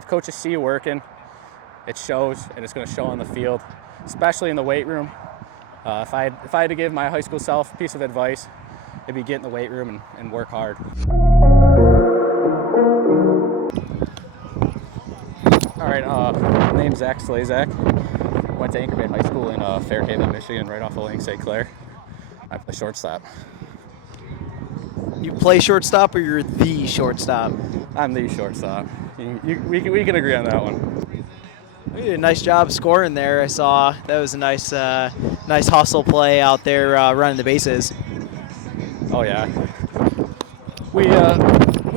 if coaches see you working, it shows, and it's going to show on the field, especially in the weight room. If I had to give my high school self a piece of advice, it'd be get in the weight room and work hard. All right, my name's Zach SLEZAK. Went to Anchor Bay High School in Fairhaven, Michigan, right off of Lake St. Clair. I play shortstop. You play shortstop, or you're the shortstop? I'm the shortstop. We can agree on that one. You did a nice job scoring there. I saw that was a nice hustle play out there running the bases. Oh yeah. We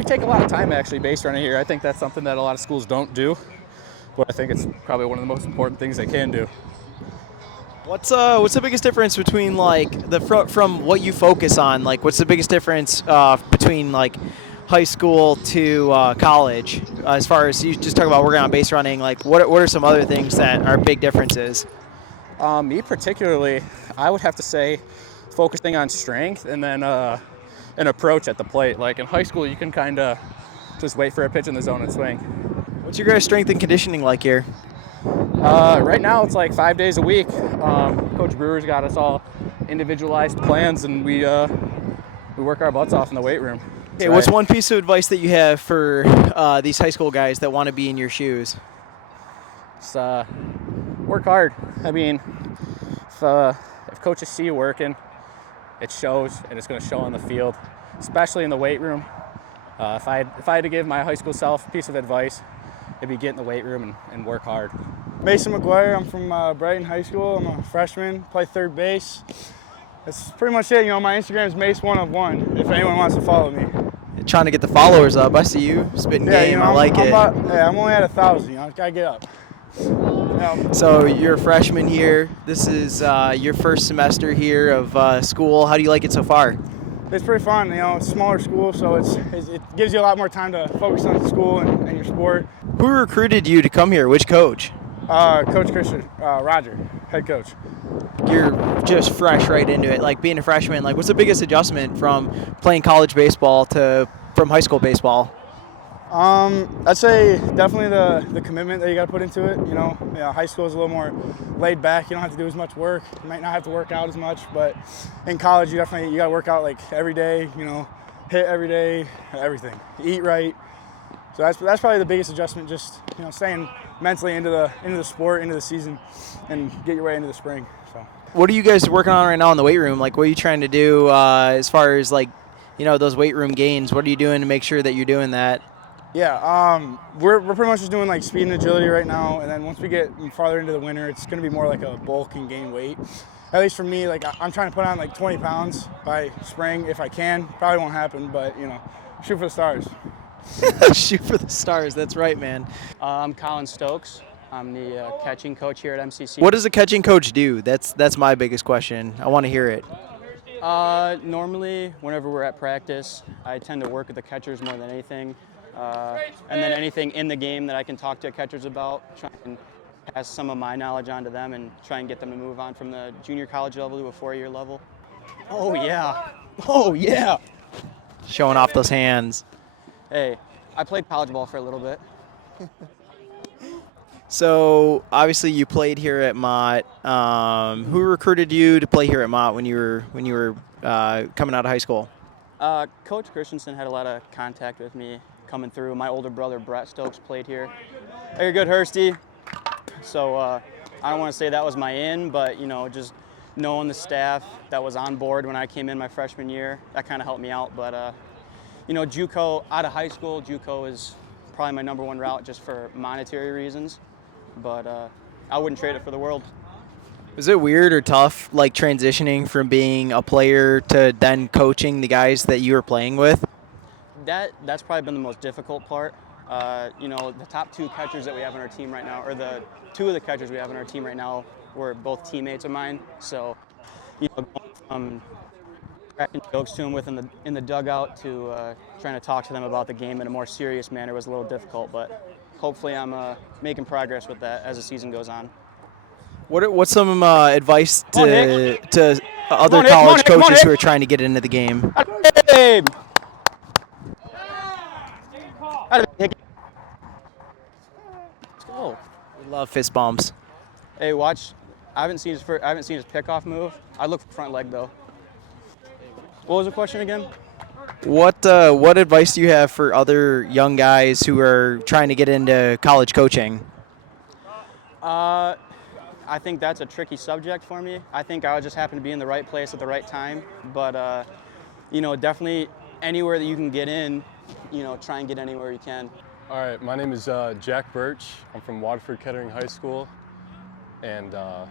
take a lot of time actually base running here. I think that's something that a lot of schools don't do, but I think it's probably one of the most important things they can do. What's the biggest difference between like from what you focus on? Like, what's the biggest difference between like high school to college? As far as you just talk about working on base running, like what are some other things that are big differences? Me particularly, I would have to say focusing on strength and then an approach at the plate. Like in high school, you can kind of just wait for a pitch in the zone and swing. What's your guys' strength and conditioning like here? Right now, it's like 5 days a week. Coach Brewer's got us all individualized plans, and we work our butts off in the weight room. Okay, what's one piece of advice that you have for these high school guys that want to be in your shoes? Just work hard. I mean, if coaches see you working, it shows, and it's going to show on the field, especially in the weight room. If I had to give my high school self a piece of advice, it'd be get in the weight room and work hard. Mason McGuire. I'm from Brighton High School. I'm a freshman, play third base. That's pretty much it. You know, my Instagram is Mace1of1 if anyone wants to follow me. You're trying to get the followers up. I see you spitting game. You know, I like it. I'm only at 1,000. You know, gotta get up. So you're a freshman here. This is your first semester here of school. How do you like it so far? It's pretty fun. You know, it's a smaller school, so it gives you a lot more time to focus on school and your sport. Who recruited you to come here? Which coach? Coach Christian, Roger, head coach. You're just fresh right into it. Like being a freshman, like what's the biggest adjustment from playing college baseball from high school baseball? I'd say definitely the commitment that you got to put into it. You know, high school is a little more laid back. You don't have to do as much work. You might not have to work out as much, but in college you got to work out like every day. You know, hit every day, everything. Eat right. So that's probably the biggest adjustment. Just staying mentally into the sport, into the season, and get your way into the spring. So. What are you guys working on right now in the weight room? Like, what are you trying to do as far as like, those weight room gains? What are you doing to make sure that you're doing that? Yeah, we're pretty much just doing like speed and agility right now, and then once we get farther into the winter, it's going to be more like a bulk and gain weight. At least for me, like I'm trying to put on like 20 pounds by spring if I can. Probably won't happen, but shoot for the stars. Shoot for the stars. That's right, man. I'm COLLIN Stokes. I'm the catching coach here at MCC. What does a catching coach do? That's my biggest question. I want to hear it. Normally, whenever we're at practice, I tend to work with the catchers more than anything. And then anything in the game that I can talk to catchers about, try and pass some of my knowledge on to them and try and get them to move on from the junior college level to a 4-year level. Oh, yeah. Oh, yeah. Showing off those hands. Hey, I played college ball for a little bit. So, obviously, you played here at Mott. Who recruited you to play here at Mott when you were coming out of high school? Coach Christensen had a lot of contact with me coming through. My older brother, Brett Stokes, played here. Hey, you're good, Hursty. So, I don't want to say that was my in, but, just knowing the staff that was on board when I came in my freshman year, that kind of helped me out. But, JUCO, out of high school, JUCO is probably my #1 route just for monetary reasons. But I wouldn't trade it for the world. Was it weird or tough, like transitioning from being a player to then coaching the guys that you were playing with? That's probably been the most difficult part. The top 2 catchers that we have on our team right now, or the 2 of the catchers we have on our team right now, were both teammates of mine. So, going from cracking jokes to them in the dugout to trying to talk to them about the game in a more serious manner was a little difficult. But hopefully, I'm making progress with that as the season goes on. What's some advice to other college coaches who are trying to get into the game? We love fist bumps. Hey, watch. I haven't seen his pickoff move. I look for front leg though. What was the question again? What advice do you have for other young guys who are trying to get into college coaching? I think that's a tricky subject for me. I think I just happen to be in the right place at the right time. But, you know, definitely anywhere that you can get in, you know, try and get anywhere you can. All right, my name is Jack Birch. I'm from Waterford Kettering High School, and I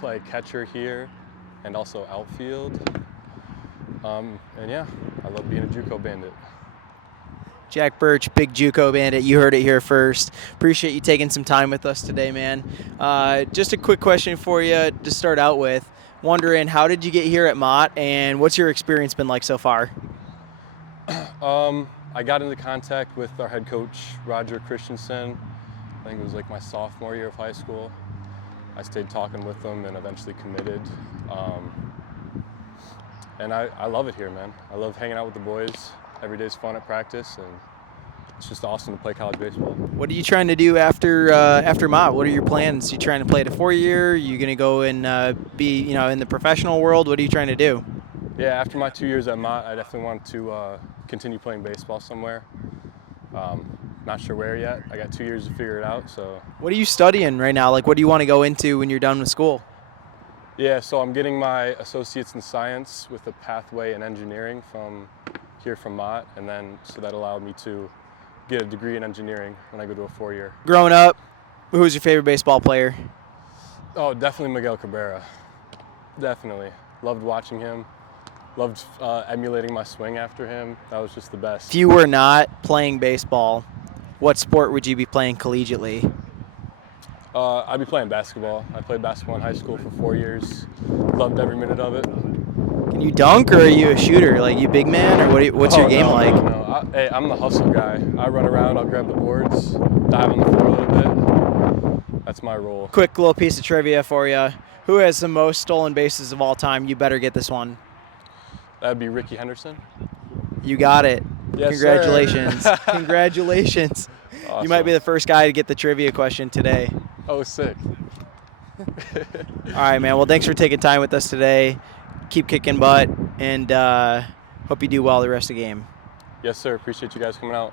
play catcher here and also outfield. And yeah, I love being a JUCO bandit. Jack Birch, big JUCO bandit. You heard it here first. Appreciate you taking some time with us today, man. Just a quick question for you to start out with. Wondering, how did you get here at Mott, and what's your experience been like so far? I got into contact with our head coach, Roger Christensen. I think it was like my sophomore year of high school. I stayed talking with him and eventually committed. And I love it here, man. I love hanging out with the boys. Every day's fun at practice, and it's just awesome to play college baseball. What are you trying to do after Mott? What are your plans? You trying to play at a 4-year? You going to go and be, you know, in the professional world? What are you trying to do? Yeah, after my 2 years at Mott, I definitely want to continue playing baseball somewhere. Not sure where yet. I got 2 years to figure it out. So. What are you studying right now? Like, what do you want to go into when you're done with school? Yeah, so I'm getting my associates in science with a pathway in engineering from Mott, and then so that allowed me to get a degree in engineering when I go to a 4-year. Growing up, who was your favorite baseball player? Oh, definitely Miguel Cabrera. Definitely. Loved watching him. Loved emulating my swing after him. That was just the best. If you were not playing baseball, what sport would you be playing collegiately? I'd be playing basketball. I played basketball in high school for 4 years. Loved every minute of it. Can you dunk, or are you a shooter? Like, you big man, or what's your game like? No. Hey, I'm the hustle guy. I run around, I'll grab the boards, dive on the floor a little bit. That's my role. Quick little piece of trivia for you. Who has the most stolen bases of all time? You better get this one. That'd be Ricky Henderson. You got it. Yes, Congratulations. sir. Congratulations. Awesome. You might be the first guy to get the trivia question today. Oh, sick. All right, man. Well, thanks for taking time with us today. Keep kicking butt, and hope you do well the rest of the game. Yes, sir. Appreciate you guys coming out.